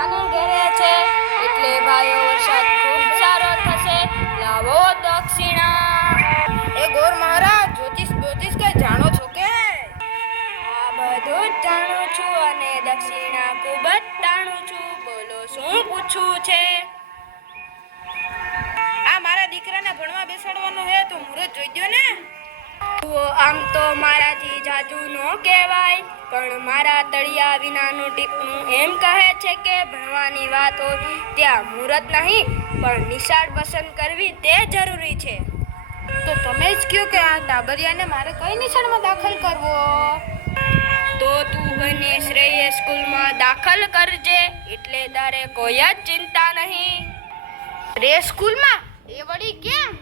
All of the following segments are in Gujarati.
કાકાને ઘેરે છે, એટલે ભાઈઓ વરસાદ ખૂબ સારો થશે. લાવો દક્ષિણા. એ ગોર મહારાજ, જ્યોતિષ કઈ જાણો છો કે? આ બધું જ જાણું છું અને દક્ષિણા ખૂબ જ તાણું છું. બોલો શું પૂછવું છે? આ મારા દીકરાને ભણવા બેસાડવાનો હે તો મુહૂર્ત જોઈ દ્યો ને. આમ તો મારાથી જાજુ ન કહેવાય, પણ મારા તળિયા વિનાનું ટીપણું એમ કહે છે કે ભણવાની વાત હોય ત્યાં મુહૂર્ત નહીં, પણ નિશાળ પસંદ કરવી તે જરૂરી છે. તો તમે જ કહો કે આ ટાબરિયાને મારે કઈ નિશાળમાં દાખલ કરવો? તો તું એને શ્રેય સ્કૂલમાં દાખલ કરજે, એટલે તારે કોઈ જ ચિંતા નહીં. શ્રેય સ્કૂલમાં? એ વળી કેમ?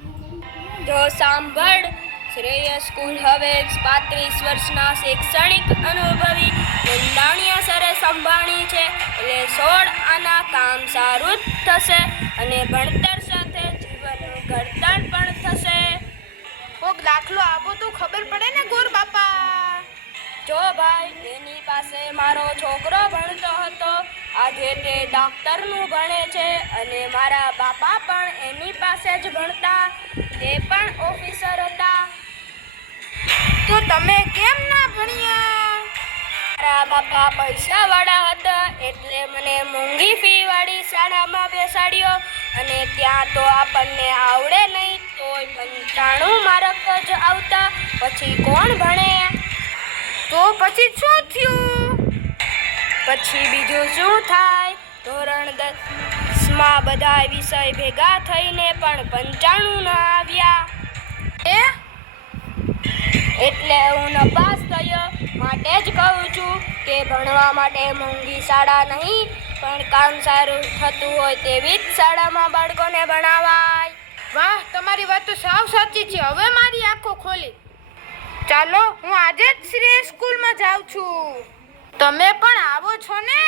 જો સાંભળ, શ્રેય સ્કૂલ હવે 35 વર્ષના શૈક્ષણિક અનુભવી નંદાણીયા સરે સંભાળી છે, એટલે 16 આના કામ સારું જ થશે અને ભણતર સાથે જીવનનું ઘડતર પણ થશે. કોક દાખલો આપો તો ખબર પડે ને ગોર બાપા. જો ભાઈ, એની પાસે મારો છોકરો ભણતો હતો, આજે તે ડોક્ટરનું ભણે છે અને મારા બાપા પણ એની પાસે જ ભણતા, તે પણ ઓફિસર હતા. તો તમે કેમ ના ભણ્યા? મારા બાપા પૈસાવાળા હતા, એટલે મને મોંઘી ફીવાળી શાળામાં બેસાડ્યો અને ત્યાં તો આપણને આવડે નહીં તોય 95 માર્ક જ આવતા. પછી કોણ ભણે? તો પછી શું થયું? પછી બીજું શું થાય? ધોરણ 10માં બધા વિષય ભેગા થઈને પણ 95 ન આવ્યા. એટલે હું નપાસ થયો. માટે જ કહું છું કે ભણવા માટે મોંઘી શાળા નહીં, પણ કામ સારું થતું હોય તેવી જ શાળામાં બાળકોને ભણાવાય. વાહ, તમારી વાત તો સાવ સાચી છે. હવે મારી આંખો ખોલી. ચાલો, હું આજે જ શ્રેય સ્કૂલમાં જાઉં છું. તમે પણ આવો છો ને?